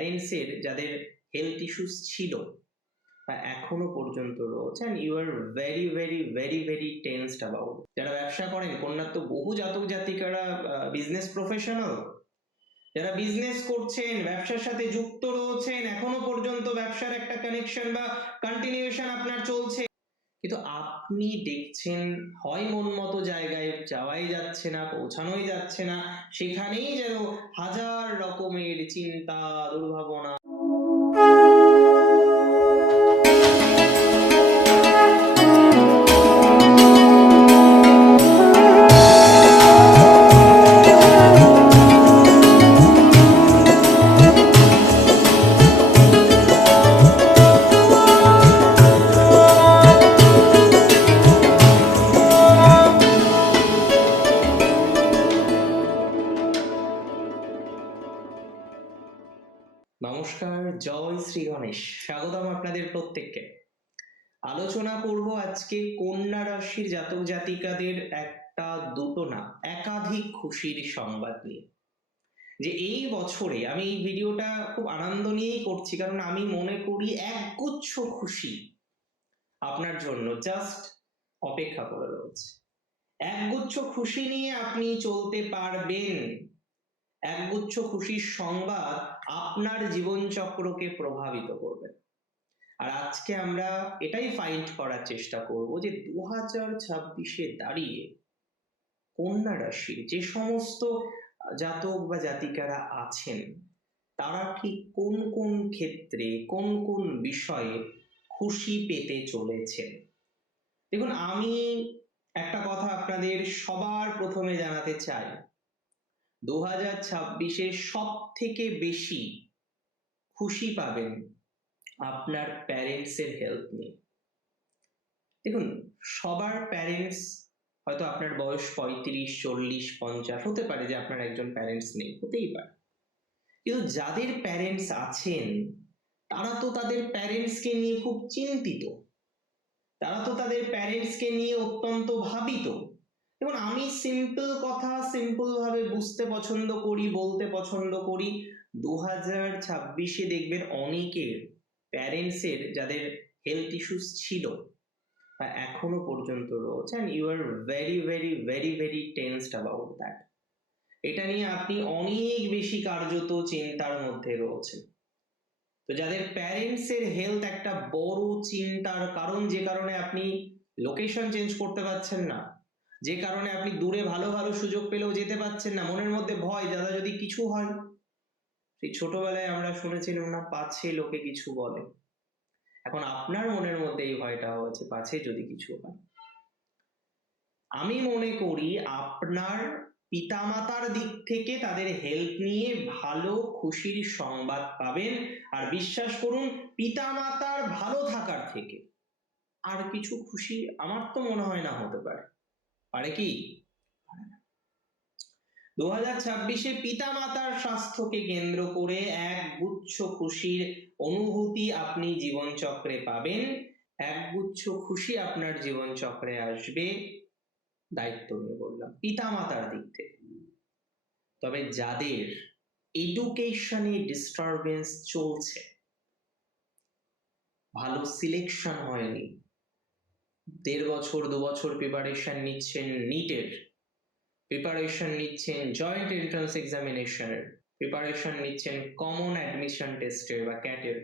প্যারেন্টসের যাদের health issues ছিল বা এখনো পর্যন্ত রয়েছে, and you are very very very very tensed about. যারা ব্যবসা করেন, কন্যার তো বহু জাতক জাতিকারা বিজনেস প্রফেশনাল, যারা বিজনেস করছেন, ব্যবসার সাথে যুক্ত রয়েছেন, এখনো পর্যন্ত ব্যবসার একটা কানেকশন বা কন্টিনিউশন আপনার চলছে, কিন্তু আপনি দেখছেন হয় মন মতো জায়গায় যাওয়াই যাচ্ছে না, পৌঁছানোই যাচ্ছে না, সেখানেই যেন হাজার রকমের চিন্তা, দুর্ভাবনা। নমস্কার, জয় শ্রী গণেশ। স্বাগতম আপনাদের প্রত্যেককে। আলোচনা করব আজকে কন্যা রাশির জাতক জাতিকাদের একটা, দুটো না, একাধিক খুশির সংবাদ নিয়ে। যে এই বছরে আমি এই ভিডিওটা খুব আনন্দ নিয়েই করছি, কারণ আমি মনে করি একগুচ্ছ খুশি আপনার জন্য জাস্ট অপেক্ষা করে রয়েছে। একগুচ্ছ খুশি নিয়ে আপনি চলতে পারবেন। একগুচ্ছ খুশির সংবাদ আপনার জীবনচক্রকে প্রভাবিত করবে। আর আজকে আমরা এটাই ফাইন্ড করার চেষ্টা করব যে 2026-এ দাঁড়িয়ে কন্যা রাশির যে সমস্ত জাতক বা জাতিকারা আছেন, তারা ঠিক কোন কোন ক্ষেত্রে, কোন কোন বিষয়ে খুশি পেতে চলেছেন। দেখুন, আমি একটা কথা আপনাদের সবার প্রথমে জানাতে চাই, 2026-এ সব থেকে বেশি খুশি পাবেন আপনার প্যারেন্টসের হেল্প নিয়ে। দেখুন, সবার প্যারেন্টস, হয়তো আপনার বয়স 35, 40, 50, হতে পারে যে আপনার একজন প্যারেন্টস নেই, হতেই পারে, কিন্তু যাদের প্যারেন্টস আছেন তারা তো তাদের প্যারেন্টসকে নিয়ে খুব চিন্তিত, তারা তো তাদের প্যারেন্টসকে নিয়ে অত্যন্ত ভাবিত। এবং আমি সিম্পল কথা সিম্পল ভাবে বুঝতে পছন্দ করি, বলতে পছন্দ করি। 2026-এ দেখবেন অনেকের প্যারেন্টসের যাদের হেলথ ইস্যুস ছিল বা এখনো পর্যন্ত রয়েছে, and you are very very very very tensed about that. এটা নিয়ে আপনি অনেক বেশি কার্যত চিন্তার মধ্যে রয়েছেন। তো যাদের প্যারেন্টসের হেলথ একটা বড় চিন্তার কারণ, যে কারণে আপনি লোকেশন চেঞ্জ করতে পারছেন না, যে কারণে আপনি দূরে ভালো ভালো সুযোগ পেলেও যেতে পারছেন না, মনের মধ্যে ভয়, দাদা যদি কিছু হয়। সেই ছোটবেলায় আমরা শুনেছিলাম না, পাছে লোকে কিছু বলে। এখন আপনার মনের মধ্যে এই ভয়টা হয়েছে, পাছে যদি কিছু হয়। আমি মনে করি আপনার পিতামাতার দিক থেকে তাদের হেল্প নিয়ে ভালো খুশির সংবাদ পাবেন। আর বিশ্বাস করুন, পিতামাতার ভালো থাকার থেকে আর কিছু খুশি আমার তো মনে হয় না হতে পারে। পারে কি? 2026-এ পিতামাতার স্বাস্থ্যকে কেন্দ্র করে এক গুচ্ছ খুশির অনুভূতি আপনি জীবনচক্রে পাবেন। একগুচ্ছ খুশি আপনার জীবনচক্রে আসবে, দায়িত্ব নিয়ে বললাম, পিতামাতার দিক থেকে। তবে যাদের এডুকেশনে ডিস্টারবেন্স চলছে, ভালো সিলেকশন হয়নি, 1.5 বছর 2 বছর প্রিপারেশন নিচ্ছেন নিটের, প্রিপারেশন নিচ্ছেন জয়েন্ট এন্ট্রান্স এক্সামিনেশনের, প্রিপারেশন নিচ্ছেন কমন অ্যাডমিশন টেস্টের বা ক্যাটের,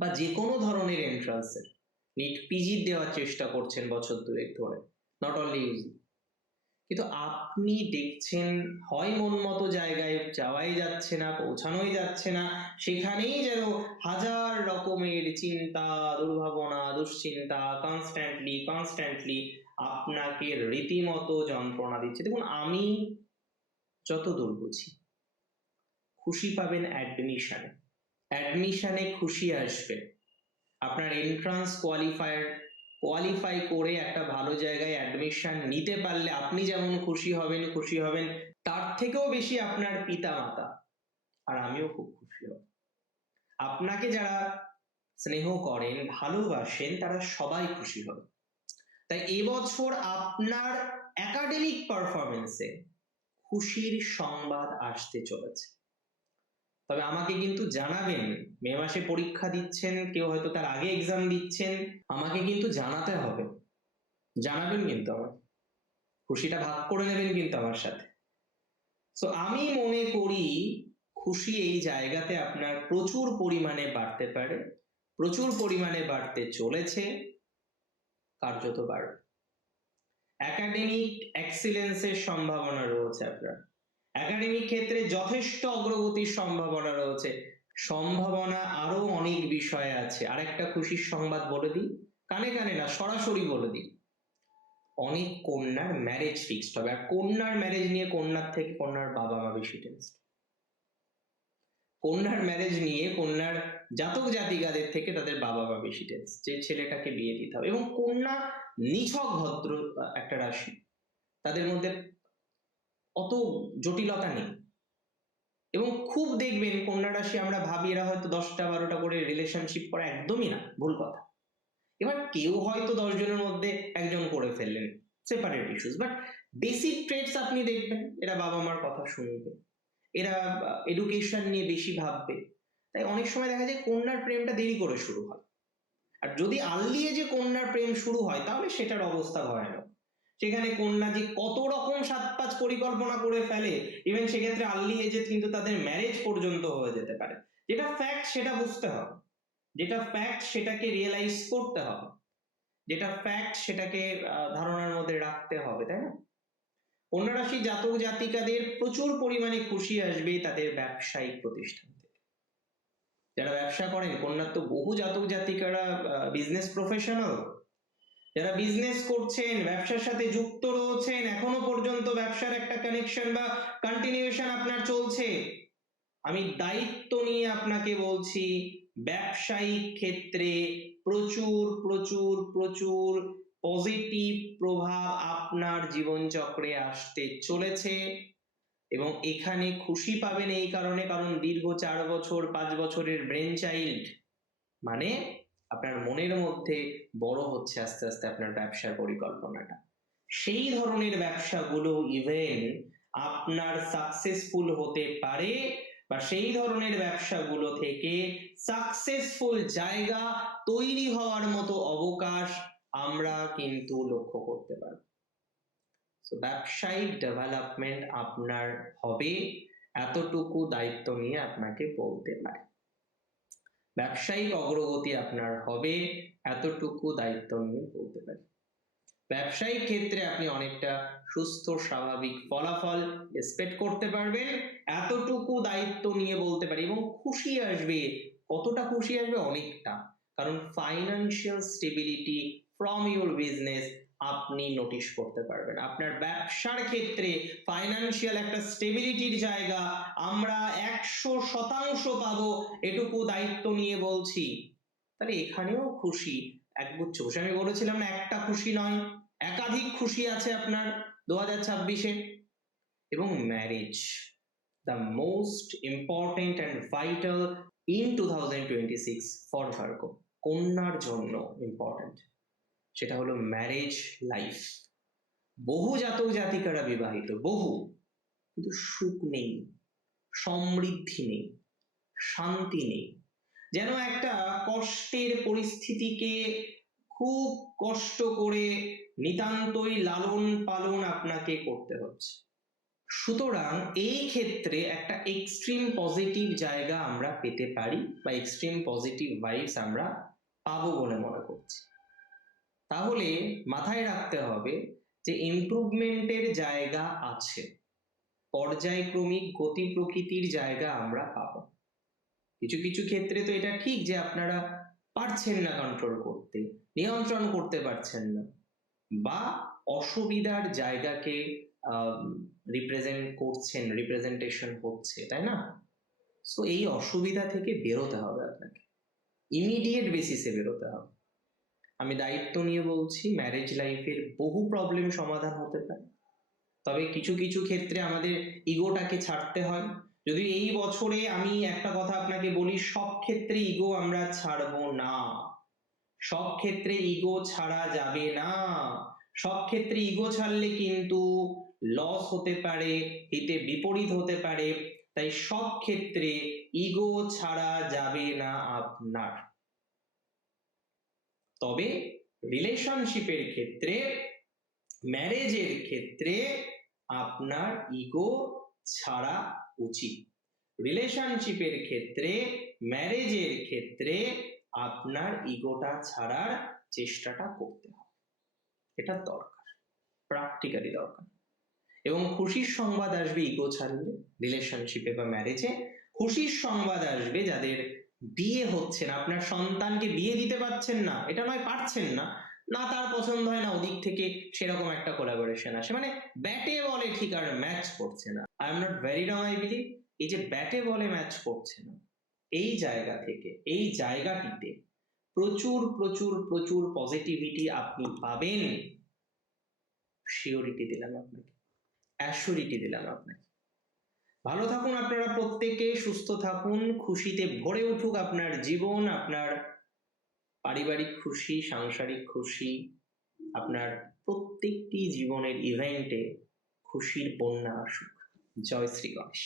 বা যে কোনো ধরনের এন্ট্রান্সের, নিট পিজি দেওয়ার চেষ্টা করছেন বছর 2 ধরে, নট অনলি ইউজি, কিন্তু আপনি দেখছেন হয় মন মতো জায়গায় যাওয়াই যাচ্ছে না, পৌঁছানোই যাচ্ছে না, সেখানেই যেন হাজার রকমের চিন্তা, দুর্ভাবনা, দুশ্চিন্তা কনস্ট্যান্টলি আপনাকে রীতিমতো যন্ত্রণা দিচ্ছে। দেখুন, আমি যতদূর বুঝি, খুশি পাবেন অ্যাডমিশনে খুশি আসবে। আপনার এন্ট্রান্স কোয়ালিফাই করে একটা ভালো জায়গায় অ্যাডমিশন নিতে পারলে আপনি যেমন খুশি হবেন, তার থেকেও বেশি আপনার পিতামাতা আর আমিও খুব খুশি হব। আপনাকে যারা স্নেহ করেন, ভালোবাসেন, তারা সবাই খুশি হবে। তাই এবছর আপনার একাডেমিক পারফরমেন্সে খুশির সংবাদ আসতে চলেছে। তবে আমাকে কিন্তু জানাবেন। মে মাসে পরীক্ষা দিচ্ছেন, কেউ হয়তো তার আগে এক্সাম দিচ্ছেন, আমাকে কিন্তু জানাতে হবে, জানাবেন কিন্তু আমাকে, খুশিটা ভাগ করে নেবেন কিন্তু আমার সাথে। সো আমি মনে করি খুশি এই জায়গাতে আপনার প্রচুর পরিমাণে বাড়তে পারে, প্রচুর পরিমাণে বাড়তে চলেছে, কার্যত বাড়বে। একাডেমিক এক্সিলেন্সের সম্ভাবনা রয়েছে আপনার, একাডেমিক ক্ষেত্রে যথেষ্ট অগ্রগতির সম্ভাবনা রয়েছে, সম্ভাবনা আরো অনেক বিষয়ে আছে। আরেকটা খুশির সংবাদ বলে দিই, কানে কানে না, সরাসরি বলে দিই, অনেক কন্যার ম্যারেজ ফিক্সড হবে। আর কন্যার ম্যারেজ নিয়ে কন্যার থেকে কন্যার বাবা মা বেশি টেনসড। কন্যার ম্যারেজ নিয়ে কন্যার জাতক জাতিকাদের থেকে তাদের বাবা মা বেশি টেন্স, যে ছেলেটাকে বিয়ে দিতে হবে। এবং কন্যা নিছক ভদ্র একটা রাশি, তাদের মধ্যে অত জটিলতা নেই। এবং খুব দেখবেন কন্যা রাশি, আমরা ভাবি এরা হয়তো 10টা 12টা করে রিলেশনশিপ করে, একদমই না, ভুল কথা। এবার কেউ হয়তো 10 জনের মধ্যে একজন করে ফেললেন, separate issues, but basic traits আপনি দেখবেন এরা বাবা মার কথা শুনবে, এরা এডুকেশন নিয়ে বেশি ভাববে। তাই অনেক সময় দেখা যায় কন্যার প্রেমটা দেরি করে শুরু হয়। আর যদি আর্লি এজে কন্যার প্রেম শুরু হয় তাহলে সেটার অবস্থা ভয়ানক। সেখানে কন্যা যে কত রকম 7-5 পরিকল্পনা করে ফেলে, ইভেন সেক্ষেত্রে আর্লি এজে কিন্তু তাদের ম্যারেজ পর্যন্ত হয়ে যেতে পারে। যেটা ফ্যাক্ট সেটা বুঝতে হবে, যেটা ফ্যাক্ট সেটাকে রিয়েলাইজ করতে হবে, যেটা ফ্যাক্ট সেটাকে ধারণার মধ্যে রাখতে হবে, তাই না? কন্যা রাশি জাতক জাতিকাদের প্রচুর পরিমাণে খুশি আসবে তাদের ব্যবসায়িক প্রতিষ্ঠান থেকে। যারা ব্যবসা করেন, কন্যার তো বহু জাতক জাতিকারা বিজনেস প্রফেশনাল, যারা বিজনেস করছেন, ব্যবসার সাথে যুক্ত রয়েছেন, এখনো পর্যন্ত ব্যবসার একটা কানেকশন বা কন্টিনিউশন আপনার চলছে, আমি দায়িত্ব নিয়ে আপনাকে বলছি ব্যবসায়িক ক্ষেত্রে প্রচুর প্রচুর প্রচুর পজিটিভ প্রভাব আপনার জীবনচক্রে আসতে চলেছে। এবং এখানে খুশি পাবেন এই কারণে, কারণ দীর্ঘ 4 বছর 5 বছরের ব্রেন চাইল্ড, মানে আপনার মনের মধ্যে বড় হচ্ছে আস্তে আস্তে আপনার ব্যবসার পরিকল্পনাটা, সেই ধরনের ব্যবসাগুলো ইভেন আপনার সাকসেসফুল হতে পারে, বা সেই ধরনের ব্যবসাগুলো থেকে সাকসেসফুল জায়গা তৈরি হওয়ার মতো অবকাশ আমরা কিন্তু লক্ষ্য করতে পারি। সো ব্যবসায়িক ডেভেলপমেন্ট আপনার হবে, এতটুকু দায়িত্ব নিয়ে আপনাকে বলতে পারি। ব্যবসায়িক অগ্রগতি আপনার হবে, এতটুকু দায়িত্ব নিয়ে বলতে পারি। ব্যবসায়িক ক্ষেত্রে আপনি অনেকটা সুস্থ স্বাভাবিক ফলাফল এক্সপেক্ট করতে পারবেন, এতটুকু দায়িত্ব নিয়ে বলতে পারি। এবং খুশি আসবে, কতটা খুশি আসবে? অনেকটা, কারণ financial stability from your business আপনি নোটিশ করতে পারবেন। আপনার ব্যবসার ক্ষেত্রে ফাইন্যান্সিয়াল একটা স্টেবিলিটির জায়গা আমরা 100% পাবো, এটুকু দায়িত্ব নিয়ে বলছি। তাহলে এখানেও খুশি একগুচ্ছ খুশি। আমি বলেছিলাম না একটা খুশি নয়, একাধিক খুশি আছে আপনার 2026-এ। এবং marriage, the most important and vital in 2026 for Virgo, কন্যার জন্য ইম্পর্টেন্ট, সেটা হলো ম্যারেজ লাইফ। বহু জাতক জাতিকারা বিবাহিত, বহু, কিন্তু সুখ নেই, সমৃদ্ধি নেই, শান্তি নেই, যেন একটা কষ্টের পরিস্থিতিকে খুব কষ্ট করে নিতান্তই লালন পালন আপনাকে করতে হচ্ছে। সুতরাং এই ক্ষেত্রে একটা এক্সট্রিম পজিটিভ জায়গা আমরা পেতে পারি, বা এক্সট্রিম পজিটিভ ভাইবস আমরা পাবো বলে মনে করছি। তাহলে মাথায় রাখতে হবে যে ইমপ্রুভমেন্টের জায়গা আছে, পর্যায়ক্রমিক গতি প্রকৃতির জায়গা আমরা পাবো। কিছু কিছু ক্ষেত্রে তো এটা ঠিক যে আপনারা পারছেন না কন্ট্রোল করতে, নিয়ন্ত্রণ করতে পারছেন না, বা অসুবিধার জায়গাকে রিপ্রেজেন্ট করছেন, রিপ্রেজেন্টেশন হচ্ছে, তাই না? সো এই অসুবিধা থেকে বেরোতে হবে আপনাকে, ইমিডিয়েট বেসিসে বেরোতে হবে। আমি দায়িত্ব নিয়ে বলছি ম্যারেজ লাইফের বহু প্রবলেম সমাধান হতে পারে, তবে কিছু কিছু ক্ষেত্রে আমাদের ইগোটাকে ছাড়তে হয়। যদি এই বছরে আমি একটা কথা আপনাকে বলি, সব ক্ষেত্রে ইগো আমরা ছাড়বো না, সব ক্ষেত্রে ইগো ছাড়া যাবে না, সব ক্ষেত্রে ইগো ছাড়লে কিন্তু লস হতে পারে, হিতে বিপরীত হতে পারে। তাই সব ক্ষেত্রে ইগো ছাড়া যাবে না আপনার। তবে রিলেশনশিপের ক্ষেত্রে, ম্যারেজের ক্ষেত্রে আপনার ইগো ছাড়া উচিত। রিলেশনশিপের ক্ষেত্রে, ম্যারেজের ক্ষেত্রে আপনার ইগোটা ছাড়ার চেষ্টাটা করতে হবে, এটা দরকার, প্র্যাকটিক্যালি দরকার। এবং খুশির সংবাদ আসবে ইগো ছাড়লে রিলেশনশিপে বা ম্যারেজে। খুশির সংবাদ আসবে যাদের বিয়ে হচ্ছে না, আপনার সন্তানকে বিয়ে দিতে পারছেন না, এটা নয় পারছেন না, না তার পছন্দ হয় না, ওদিক থেকে সেরকম একটা কোলাবোরেশন আসে, মানে ব্যাটে বলে ঠিক আর ম্যাচ করছে না। I am not very wrong, I believe এই যে ব্যাটে বলে ম্যাচ করছে না, এই জায়গা থেকে, এই জায়গাটিতে প্রচুর প্রচুর প্রচুর পজিটিভিটি আপনি পাবেন, শিওরিটি দিলাম আপনাকে, অ্যাসিউরিটি দিলাম আপনাকে। ভালো থাকুন আপনারা প্রত্যেকে, সুস্থ থাকুন, খুশিতে ভরে উঠুক আপনার জীবন, আপনার পারিবারিক খুশি, সাংসারিক খুশি, আপনার প্রত্যেকটি জীবনের ইভেন্টে খুশির বন্যা আসুক। জয় শ্রী গণেশ।